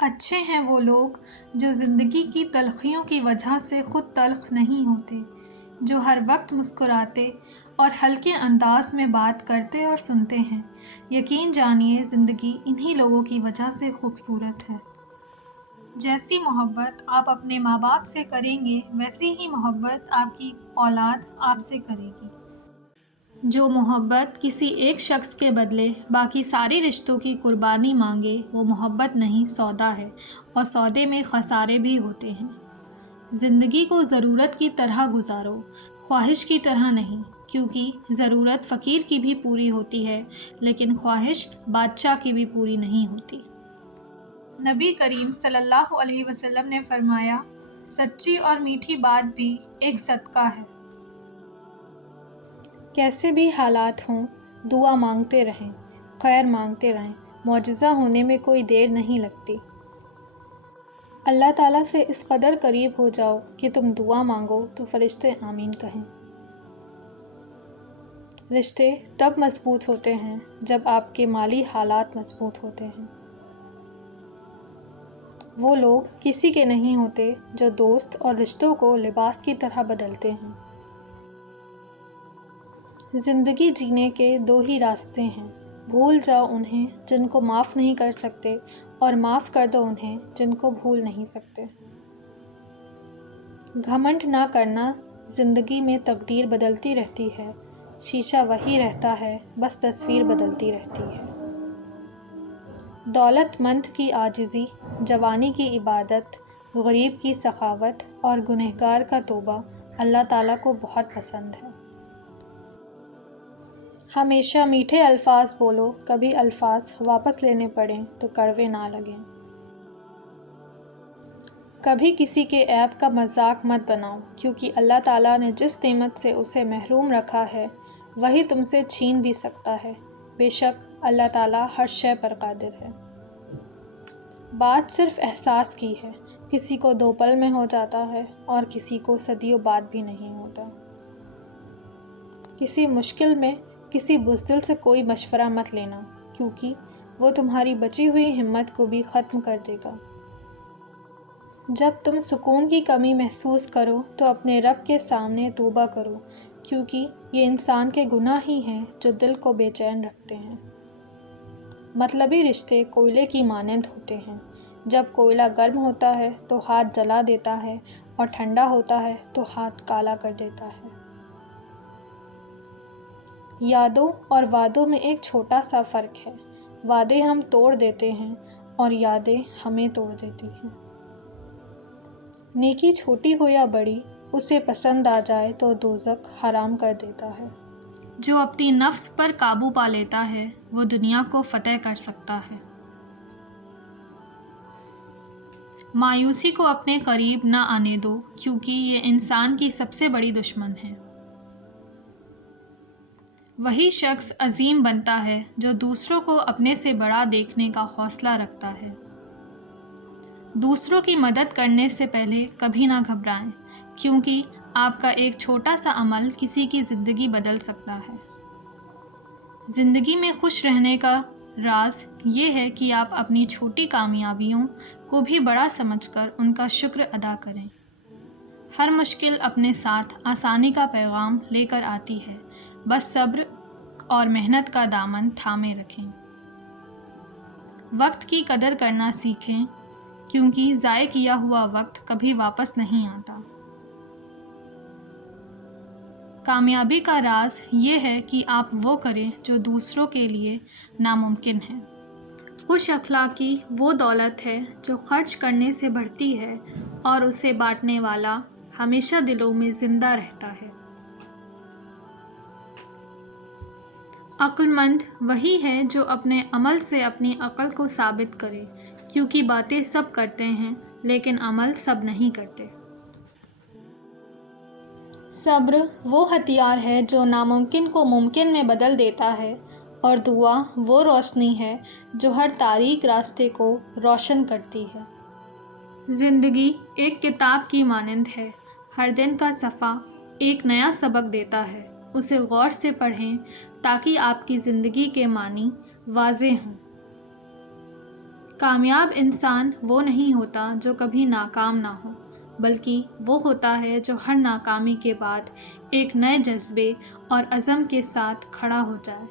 اچھے ہیں وہ لوگ جو زندگی کی تلخیوں کی وجہ سے خود تلخ نہیں ہوتے، جو ہر وقت مسکراتے اور ہلکے انداز میں بات کرتے اور سنتے ہیں۔ یقین جانیے زندگی انہی لوگوں کی وجہ سے خوبصورت ہے۔ جیسی محبت آپ اپنے ماں باپ سے کریں گے ویسی ہی محبت آپ کی اولاد آپ سے کرے گی۔ جو محبت کسی ایک شخص کے بدلے باقی سارے رشتوں کی قربانی مانگے وہ محبت نہیں سودا ہے، اور سودے میں خسارے بھی ہوتے ہیں۔ زندگی کو ضرورت کی طرح گزارو، خواہش کی طرح نہیں، کیونکہ ضرورت فقیر کی بھی پوری ہوتی ہے لیکن خواہش بادشاہ کی بھی پوری نہیں ہوتی۔ نبی کریم صلی اللہ علیہ وسلم نے فرمایا، سچی اور میٹھی بات بھی ایک صدقہ ہے۔ کیسے بھی حالات ہوں دعا مانگتے رہیں، خیر مانگتے رہیں، معجزہ ہونے میں کوئی دیر نہیں لگتی۔ اللہ تعالیٰ سے اس قدر قریب ہو جاؤ کہ تم دعا مانگو تو فرشتے آمین کہیں۔ رشتے تب مضبوط ہوتے ہیں جب آپ کے مالی حالات مضبوط ہوتے ہیں۔ وہ لوگ کسی کے نہیں ہوتے جو دوست اور رشتوں کو لباس کی طرح بدلتے ہیں۔ زندگی جینے کے دو ہی راستے ہیں، بھول جاؤ انہیں جن کو معاف نہیں کر سکتے، اور معاف کر دو انہیں جن کو بھول نہیں سکتے۔ گھمنڈ نہ کرنا، زندگی میں تقدیر بدلتی رہتی ہے، شیشہ وہی رہتا ہے، بس تصویر بدلتی رہتی ہے۔ دولت مند کی عاجزی، جوانی کی عبادت، غریب کی سخاوت اور گنہگار کا توبہ اللہ تعالیٰ کو بہت پسند ہے۔ ہمیشہ میٹھے الفاظ بولو، کبھی الفاظ واپس لینے پڑیں تو کڑوے نہ لگیں۔ کبھی کسی کے عیب کا مذاق مت بناؤ، کیونکہ اللہ تعالیٰ نے جس نعمت سے اسے محروم رکھا ہے وہی تم سے چھین بھی سکتا ہے۔ بے شک اللہ تعالیٰ ہر شے پر قادر ہے۔ بات صرف احساس کی ہے، کسی کو 2 پل میں ہو جاتا ہے اور کسی کو صدیوں بعد بھی نہیں ہوتا۔ کسی مشکل میں کسی بزدل سے کوئی مشورہ مت لینا، کیونکہ وہ تمہاری بچی ہوئی ہمت کو بھی ختم کر دے گا۔ جب تم سکون کی کمی محسوس کرو تو اپنے رب کے سامنے توبہ کرو، کیونکہ یہ انسان کے گناہ ہی ہیں جو دل کو بے چین رکھتے ہیں۔ مطلبی رشتے کوئلے کی مانند ہوتے ہیں، جب کوئلہ گرم ہوتا ہے تو ہاتھ جلا دیتا ہے اور ٹھنڈا ہوتا ہے تو ہاتھ کالا کر دیتا ہے۔ یادوں اور وعدوں میں ایک چھوٹا سا فرق ہے، وعدے ہم توڑ دیتے ہیں اور یادیں ہمیں توڑ دیتی ہیں۔ نیکی چھوٹی ہو یا بڑی، اسے پسند آ جائے تو دوزخ حرام کر دیتا ہے۔ جو اپنی نفس پر قابو پا لیتا ہے وہ دنیا کو فتح کر سکتا ہے۔ مایوسی کو اپنے قریب نہ آنے دو، کیونکہ یہ انسان کی سب سے بڑی دشمن ہے۔ وہی شخص عظیم بنتا ہے جو دوسروں کو اپنے سے بڑا دیکھنے کا حوصلہ رکھتا ہے۔ دوسروں کی مدد کرنے سے پہلے کبھی نہ گھبرائیں، کیونکہ آپ کا ایک چھوٹا سا عمل کسی کی زندگی بدل سکتا ہے۔ زندگی میں خوش رہنے کا راز یہ ہے کہ آپ اپنی چھوٹی کامیابیوں کو بھی بڑا سمجھ کر ان کا شکر ادا کریں۔ ہر مشکل اپنے ساتھ آسانی کا پیغام لے کر آتی ہے، بس صبر اور محنت کا دامن تھامے رکھیں۔ وقت کی قدر کرنا سیکھیں، کیونکہ ضائع کیا ہوا وقت کبھی واپس نہیں آتا۔ کامیابی کا راز یہ ہے کہ آپ وہ کریں جو دوسروں کے لیے ناممکن ہے۔ خوش اخلاقی وہ دولت ہے جو خرچ کرنے سے بڑھتی ہے اور اسے بانٹنے والا ہمیشہ دلوں میں زندہ رہتا ہے۔ عقل مند وہی ہے جو اپنے عمل سے اپنی عقل کو ثابت کرے، کیونکہ باتیں سب کرتے ہیں لیکن عمل سب نہیں کرتے۔ صبر وہ ہتھیار ہے جو ناممکن کو ممکن میں بدل دیتا ہے، اور دعا وہ روشنی ہے جو ہر تاریک راستے کو روشن کرتی ہے۔ زندگی ایک کتاب کی مانند ہے، ہر دن کا صفحہ ایک نیا سبق دیتا ہے، اسے غور سے پڑھیں تاکہ آپ کی زندگی کے معنی واضح ہوں۔ کامیاب انسان وہ نہیں ہوتا جو کبھی ناکام نہ ہو، بلکہ وہ ہوتا ہے جو ہر ناکامی کے بعد ایک نئے جذبے اور عزم کے ساتھ کھڑا ہو جائے۔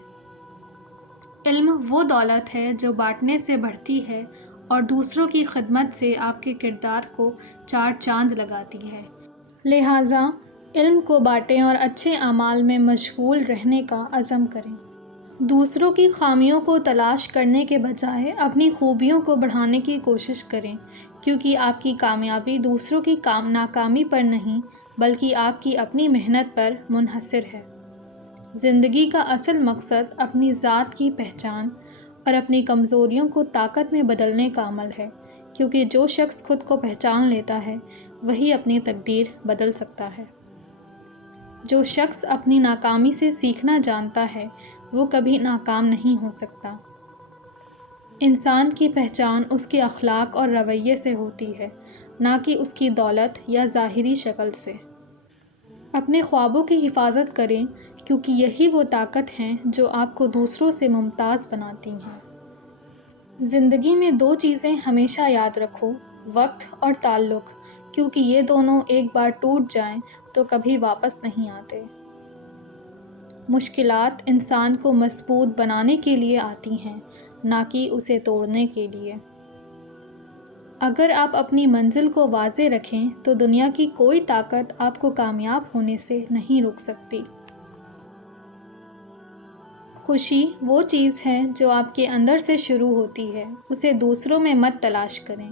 علم وہ دولت ہے جو بانٹنے سے بڑھتی ہے اور دوسروں کی خدمت سے آپ کے کردار کو چار چاند لگاتی ہے۔ لہٰذا علم کو بانٹیں اور اچھے اعمال میں مشغول رہنے کا عزم کریں۔ دوسروں کی خامیوں کو تلاش کرنے کے بجائے اپنی خوبیوں کو بڑھانے کی کوشش کریں، کیونکہ آپ کی کامیابی دوسروں کی ناکامی پر نہیں بلکہ آپ کی اپنی محنت پر منحصر ہے۔ زندگی کا اصل مقصد اپنی ذات کی پہچان اور اپنی کمزوریوں کو طاقت میں بدلنے کا عمل ہے، کیونکہ جو شخص خود کو پہچان لیتا ہے وہی اپنی تقدیر بدل سکتا ہے۔ جو شخص اپنی ناکامی سے سیکھنا جانتا ہے وہ کبھی ناکام نہیں ہو سکتا۔ انسان کی پہچان اس کے اخلاق اور رویے سے ہوتی ہے، نہ کہ اس کی دولت یا ظاہری شکل سے۔ اپنے خوابوں کی حفاظت کریں، کیونکہ یہی وہ طاقت ہیں جو آپ کو دوسروں سے ممتاز بناتی ہیں۔ زندگی میں دو چیزیں ہمیشہ یاد رکھو: وقت اور تعلق، کیونکہ یہ دونوں ایک بار ٹوٹ جائیں تو کبھی واپس نہیں آتے۔ مشکلات انسان کو مضبوط بنانے کے لیے آتی ہیں، نہ کہ اسے توڑنے کے لیے۔ اگر آپ اپنی منزل کو واضح رکھیں تو دنیا کی کوئی طاقت آپ کو کامیاب ہونے سے نہیں روک سکتی۔ خوشی وہ چیز ہے جو آپ کے اندر سے شروع ہوتی ہے، اسے دوسروں میں مت تلاش کریں۔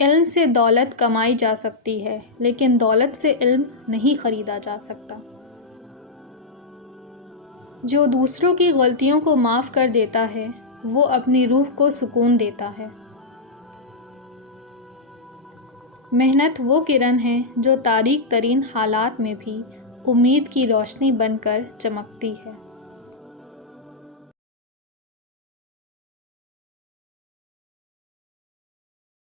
علم سے دولت کمائی جا سکتی ہے، لیکن دولت سے علم نہیں خریدا جا سکتا۔ جو دوسروں کی غلطیوں کو معاف کر دیتا ہے وہ اپنی روح کو سکون دیتا ہے۔ محنت وہ کرن ہے جو تاریک ترین حالات میں بھی امید کی روشنی بن کر چمکتی ہے۔